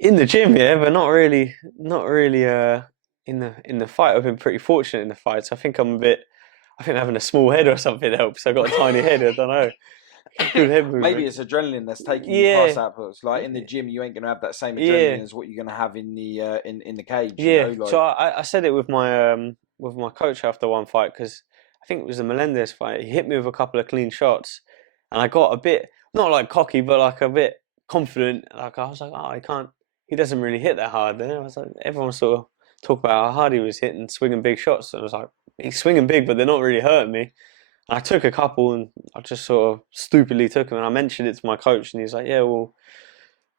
In the gym, yeah, but not really, not really. In the fight, I've been pretty fortunate in the fights. I think I'm a bit. I think having a small head or something helps. I got a tiny head. I don't know. Good head Maybe movement. it's adrenaline that's taking you past Yeah, that. But it's like in the gym, you ain't gonna have that same yeah, adrenaline as what you're gonna have in the in the cage. You yeah. know, So like I said it with my coach after one fight because I think it was the Melendez fight. He hit me with a couple of clean shots, and I got a bit not like cocky, but like a bit confident. Like I was like, oh, he can't. He doesn't really hit that hard. Then I was like, everyone sort of talk about how hard he was hitting, swinging big shots. And I was like, he's swinging big, but they're not really hurting me. And I took a couple, and I just sort of stupidly took them. And I mentioned it to my coach, and he's like, yeah, well,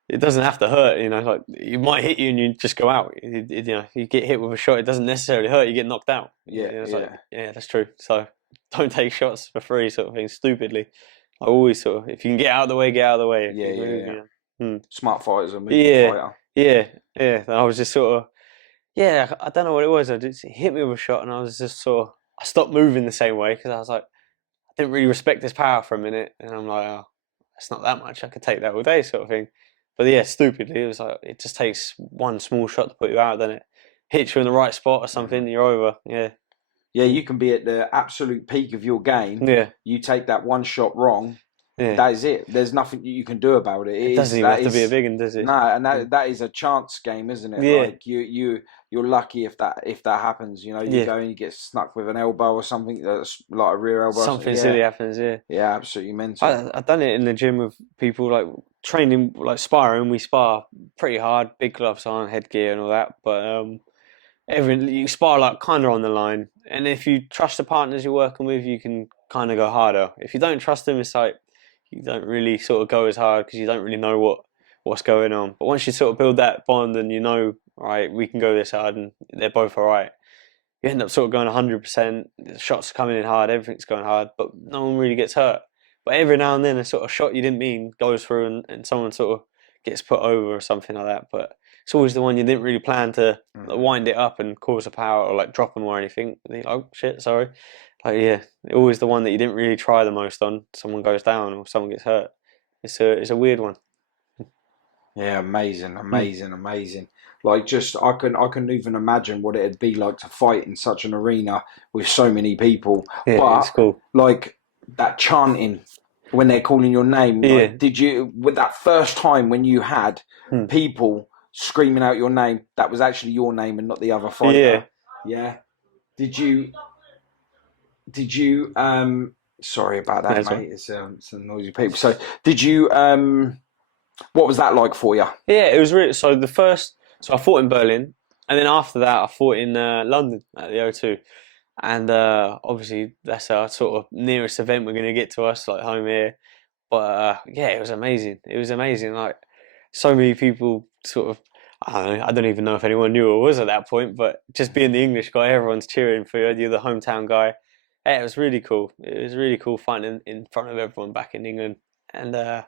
it doesn't have to hurt, you know. Like it might hit you and you just go out. You know, you get hit with a shot, it doesn't necessarily hurt. You get knocked out. yeah, It's yeah. like, yeah, that's true. So don't take shots for free, sort of thing. Stupidly, I always sort of, if you can get out of the way, get out of the way. If Yeah, you yeah, really, yeah. Hmm. Smart fighters are a movement Yeah, fighter. yeah, yeah. And I was just sort of, yeah, I don't know what it was. I just it hit me with a shot, and I was just sort of, I stopped moving the same way because I was like, I didn't really respect his power for a minute, and I'm like, oh, it's not that much. I could take that all day, sort of thing. But yeah, stupidly, it was like it just takes one small shot to put you out, then it hits you in the right spot or something, and you're over. Yeah, Yeah, you can be at the absolute peak of your game. yeah, You take that one shot wrong, yeah. that is it. There's nothing you can do about it. It doesn't even have to be a big one, does it? no, and that is a chance game, isn't it? Yeah, Like you're lucky if that happens. You know, you yeah. go and you get snuck with an elbow or something that's like a rear elbow. Something yeah, silly happens. Yeah, yeah, absolutely mental. I've done it in the gym with people like training, like sparring. We spar pretty hard, big gloves on, headgear and all that. But you spar like kind of on the line, and if you trust the partners you're working with, you can kind of go harder. If you don't trust them, it's like you don't really sort of go as hard because you don't really know what's going on. But once you sort of build that bond and you know, right, we can go this hard, and they're both all right, you end up sort of going 100%. The shots are coming in hard, everything's going hard, but no one really gets hurt. But every now and then, a sort of shot you didn't mean goes through, and someone sort of gets put over or something like that. But it's always the one you didn't really plan to wind it up and cause a power or like drop them or anything. And you're like, oh shit, sorry. Like yeah, always the one that you didn't really try the most on. Someone goes down or someone gets hurt. It's a weird one. Yeah, amazing. Like just I couldn't even imagine what it'd be like to fight in such an arena with so many people. Yeah, But it's cool. like that chanting when they're calling your name. Yeah. Like, did you with that first time when you had people screaming out your name, that was actually your name and not the other fighter? Yeah. Yeah. Did you sorry about that, That's mate. It's some noisy people. So did you what was that like for you? Yeah, it was really. So I fought in Berlin, and then after that, I fought in London at the O2, and obviously that's our sort of nearest event we're going to get to us, like home here. But yeah, it was amazing. It was amazing. Like so many people, sort of. I don't even know if anyone knew who I was at that point, but just being the English guy, everyone's cheering for you. You're the hometown guy. Yeah, it was really cool. It was really cool fighting in front of everyone back in England, and they're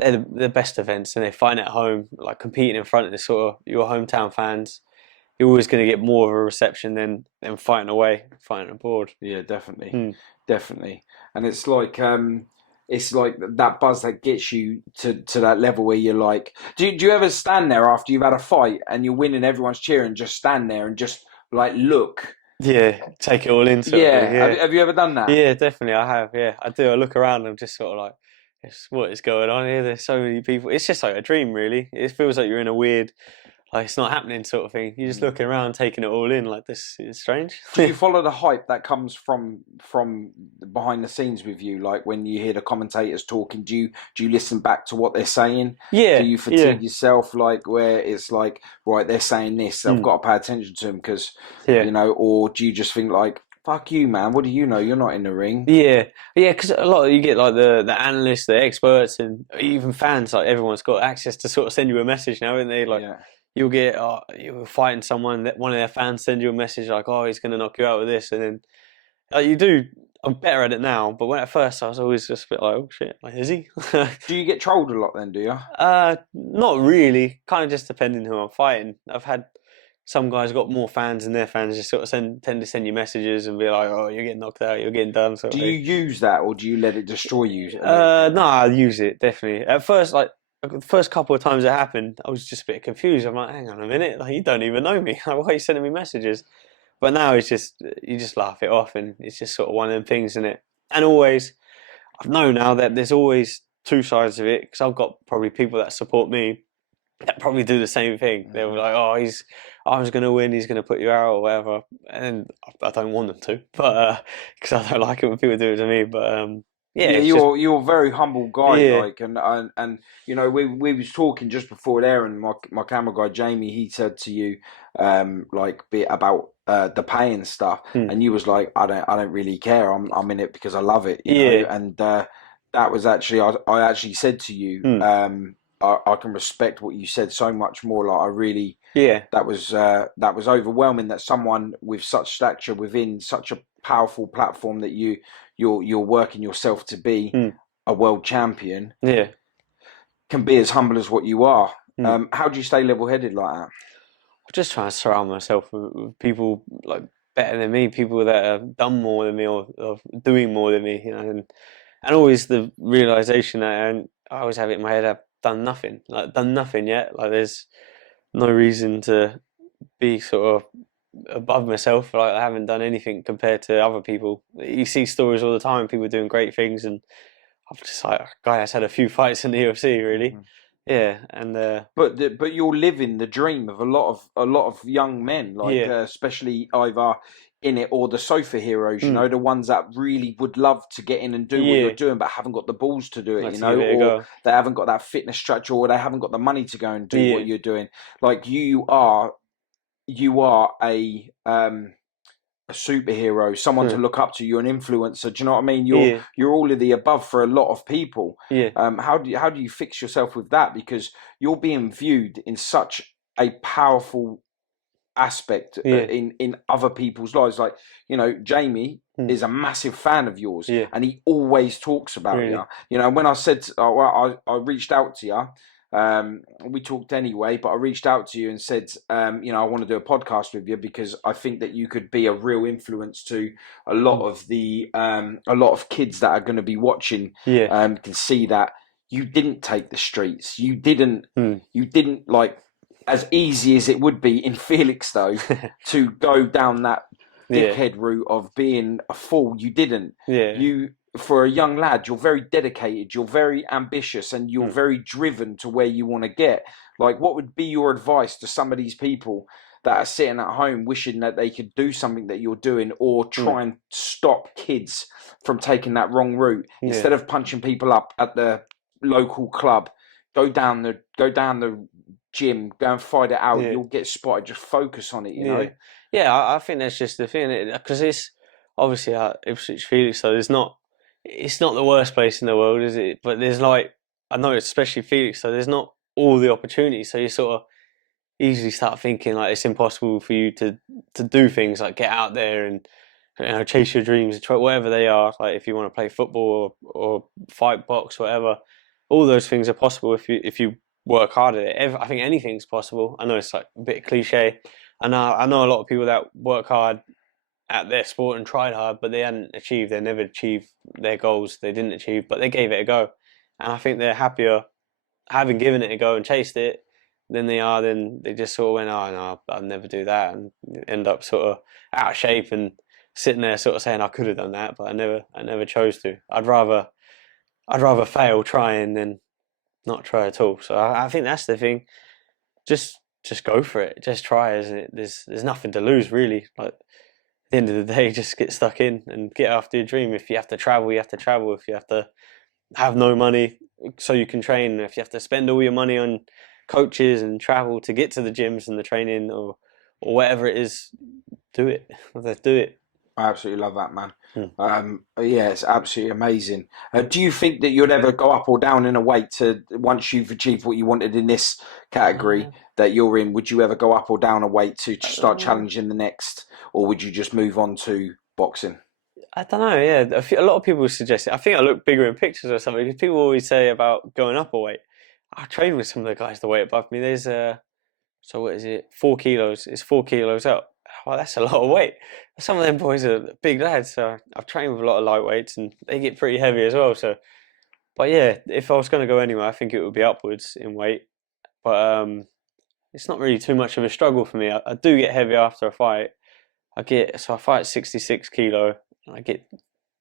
the best events, and they fight at home, like competing in front of the sort of your hometown fans. You're always going to get more of a reception than fighting away, fighting abroad. Yeah, definitely. And it's like that buzz that gets you to that level where you're like, do you ever stand there after you've had a fight and you're winning, everyone's cheering, just stand there and just like look? Yeah, take it all in. Yeah. Have you ever done that? Yeah, definitely. I have. Yeah, I do. I look around and just sort of like, what is going on here? There's so many people. It's just like a dream, really. It feels like you're in a weird, like it's not happening sort of thing. You're just looking around, taking it all in. Like this is strange. Do you follow the hype that comes from behind the scenes with you? Like when you hear the commentators talking, do you listen back to what they're saying? Yeah. Do you fatigue yourself, like where it's like, right, they're saying this, I've got to pay attention to them because, you know, or do you just think like, fuck you, man, what do you know? You're not in the ring. Yeah, because a lot you get like the analysts, the experts, and even fans. Like everyone's got access to sort of send you a message now, haven't they? Like you'll get you're fighting someone that one of their fans send you a message like, oh, he's going to knock you out with this, and then you do. I'm better at it now, but when at first I was always just a bit like, oh shit, like is he? Do you get trolled a lot then? Do you? Not really. Kind of just depending who I'm fighting. I've had. Some guys got more fans, and their fans just sort of tend to send you messages and be like, "Oh, you're getting knocked out, you're getting done." Do you use that, or do you let it destroy you? No, I use it definitely. At first, like the first couple of times it happened, I was just a bit confused. I'm like, hang on a minute, like you don't even know me. Like, why are you sending me messages? But now it's just you just laugh it off, and it's just sort of one of them things, isn't it? And always, I've known now that there's always two sides of it because I've got probably people that support me that probably do the same thing. They were like, "Oh, I was going to win. He's going to put you out or whatever," and I don't want them to, but because I don't like it when people do it to me. But yeah, Yeah, it's just you're a very humble guy, yeah, like, and you know, we was talking just before there, and my camera guy Jamie, he said to you, like, bit about the pay and stuff, mm, and you was like, I don't really care. I'm in it because I love it, you know, yeah, and that was actually I actually said to you, mm, I can respect what you said so much more. Like, I really yeah, that was overwhelming that someone with such stature within such a powerful platform that you're working yourself to be mm, a world champion yeah. can be as humble as what you are. Mm. How do you stay level headed like that? I'm just trying to surround myself with people like better than me, people that have done more than me or doing more than me, you know, and always the realization that and I always have it in my head I've done nothing, like done nothing yet. Like there's no reason to be sort of above myself. Like I haven't done anything compared to other people. You see stories all the time, people doing great things, and I'm just like a guy that's had a few fights in the UFC, really. Mhm. Yeah, and But you're living the dream of a lot of young men, like yeah, especially either in it or the sofa heroes. You mm, know, the ones that really would love to get in and do what you're yeah, doing, but haven't got the balls to do it. like You to give know, it a or go. they haven't got that fitness structure, or they haven't got the money to go and do what Yeah, you're doing. Like you are a superhero, someone to huh, look up to. You're an influencer. Do you know what I mean? yeah, You're all of the above for a lot of people. yeah, How do you fix yourself with that? Because you're being viewed in such a powerful aspect yeah, in other people's lives. Like, you know, Jamie mm, is a massive fan of yours, yeah, and he always talks about you. really, You know, when I said, well, I reached out to you. We talked anyway, but I reached out to you and said, you know, I want to do a podcast with you because I think that you could be a real influence to mm, a lot of kids that are going to be watching. yeah, Can see that you didn't take the streets. mm, You didn't like as easy as it would be in Felixstowe to go down that yeah, dickhead route of being a fool. You didn't. yeah, You, for a young lad, you're very dedicated, you're very ambitious, and you're mm, very driven to where you want to get. Like, what would be your advice to some of these people that are sitting at home wishing that they could do something that you're doing, or mm, try and stop kids from taking that wrong route? yeah, Instead of punching people up at the local club, go down the gym, go and fight it out. yeah, You'll get spotted. Just focus on it, you yeah, know. yeah. I think that's just the thing because it's obviously Ipswich Felix, so it's not the worst place in the world, is it? But there's like I know, especially Felix, so there's not all the opportunities, so you sort of easily start thinking like it's impossible for you to do things like get out there and you know chase your dreams, try whatever they are. Like if you want to play football or fight, box, whatever, all those things are possible if you work hard at it. I think anything's possible. I know it's like a bit cliche. I know a lot of people that work hard at their sport and tried hard, but they hadn't achieved. They never achieved their goals. They didn't achieve, but they gave it a go, and I think they're happier having given it a go and chased it than they are. Then they just sort of went, "Oh no, I'll never do that," and end up sort of out of shape and sitting there sort of saying, "I could have done that, but I never chose to." I'd rather fail trying than not try at all. So I think that's the thing. Just go for it. Just try. Isn't it? There's nothing to lose really. Like at the end of the day, just get stuck in and get after your dream. If you have to travel, you have to travel. If you have to have no money so you can train, if you have to spend all your money on coaches and travel to get to the gyms and the training or whatever it is, do it. Let's do it. I absolutely love that, man. Hmm. Yeah, it's absolutely amazing. Do you think that you'd ever go up or down in a weight to once you've achieved what you wanted in this category Uh, that you're in? Would you ever go up or down a weight to start uh, challenging the next, or would you just move on to boxing? I don't know. Yeah, a lot of people suggest it. I think I look bigger in pictures or something because people always say about going up a weight. I train with some of the guys the weight above me. There's so what is it? 4 kilos. It's 4 kilos up. Oh, that's a lot of weight. Some of them boys are big lads. So I've trained with a lot of lightweights and they get pretty heavy as well. So But yeah, if I was going to go anywhere, I think it would be upwards in weight. But it's not really too much of a struggle for me. I do get heavy after a fight. I fight 66 kilo, and I get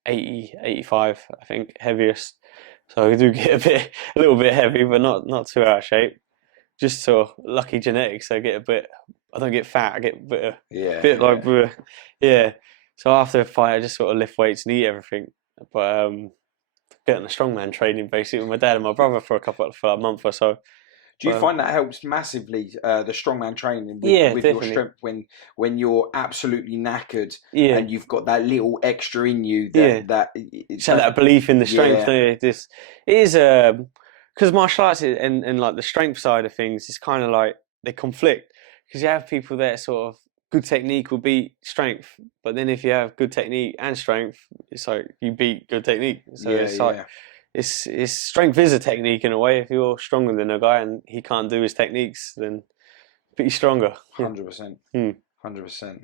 80, 85, I think, heaviest. So I do get a little bit heavy, but not too out of shape. Just so lucky genetics, I don't get fat. I get a bit like, yeah. So after a fight, I just sort of lift weights and eat everything. But getting the strongman training basically with my dad and my brother for a month or so. Do you find that helps massively, the strongman training with your definitely. strength when you're absolutely knackered and you've got that little extra in you that belief in the strength. It is because martial arts and like the strength side of things is kind of like they conflict because you have people that sort of good technique will beat strength, but then if you have good technique and strength, it's like you beat good technique. So it's strength is a technique in a way. If you're stronger than a guy and he can't do his techniques, then be stronger. 100%. 100%.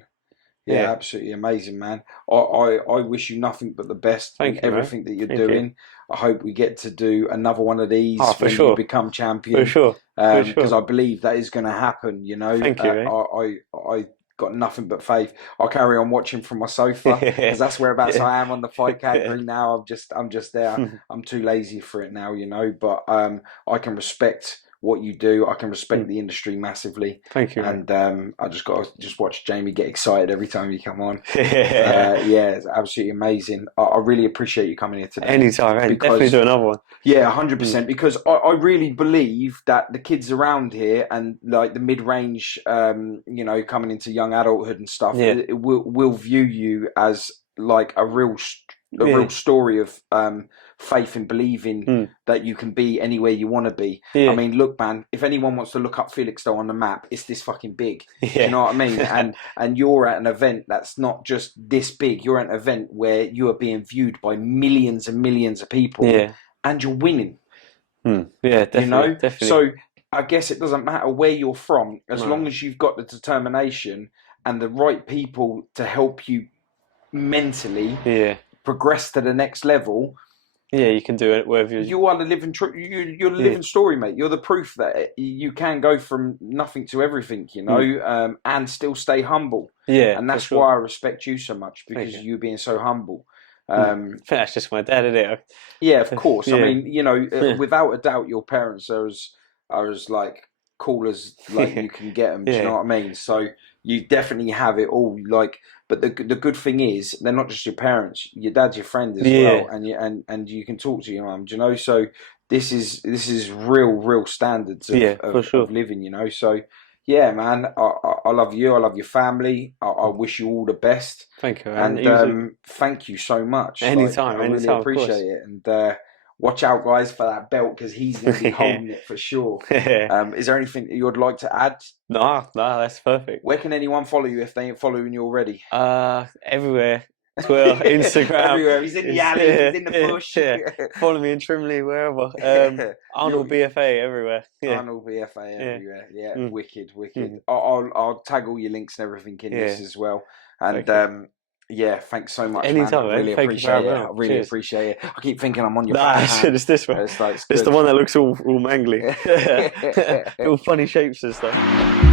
Yeah, absolutely amazing, man. I wish you nothing but the best in everything that you're doing. I hope we get to do another one of these when you become champion. For sure. Because I believe that is going to happen, you know. Thank you, I got nothing but faith. I'll carry on watching from my sofa because that's whereabouts I am on the fight category now. I'm just there. I'm too lazy for it now, you know. But I can respect what you do. I can respect the industry massively. Thank you. And I just got to watch Jamie get excited every time you come on. It's absolutely amazing. I really appreciate you coming here today. Anytime, definitely do another one. Yeah, 100%. Because I really believe that the kids around here and like the mid-range, you know, coming into young adulthood and stuff, will view you as like a real story of faith and believing that you can be anywhere you want to be. I mean, look, man, if anyone wants to look up Felixstowe on the map, it's this fucking big. You know what I mean? And you're at an event that's not just this big. You're at an event where you are being viewed by millions and millions of people, and you're winning. Yeah, definitely. You know, definitely. So I guess it doesn't matter where you're from, as long as you've got the determination and the right people to help you mentally progress to the next level. Yeah, you can do it wherever you are the living you're the living story, mate. You're the proof that you can go from nothing to everything, you know, and still stay humble. Yeah, and that's why I respect you so much, because you being so humble. I think that's just my dad, isn't it? Yeah, of course. I mean, you know, without a doubt, your parents are as like cool as like you can get them. Do you know what I mean? So you definitely have it all. Like, but the good thing is they're not just your parents. Your dad's your friend as well, and you can talk to your mum. Do you know? So this is real standards of living. You know, so. Yeah, man, I love you. I love your family. I wish you all the best. Thank you, man. And thank you so much. Anytime, I really appreciate it. And watch out, guys, for that belt, because he's going to be holding it for sure. Is there anything you would like to add? No, that's perfect. Where can anyone follow you if they ain't following you already? Everywhere. Twitter, Instagram. Everywhere. He's in the alley, he's in the bush. Follow me in Trimley, wherever. Arnold BFA everywhere. Arnold BFA everywhere. Yeah, wicked. I'll tag all your links and everything in this as well. And thanks so much. Anytime, man. I really appreciate it. I really appreciate it. I keep thinking I'm on your hand. It's this one. It's the one that looks all mangly. All funny shapes and stuff.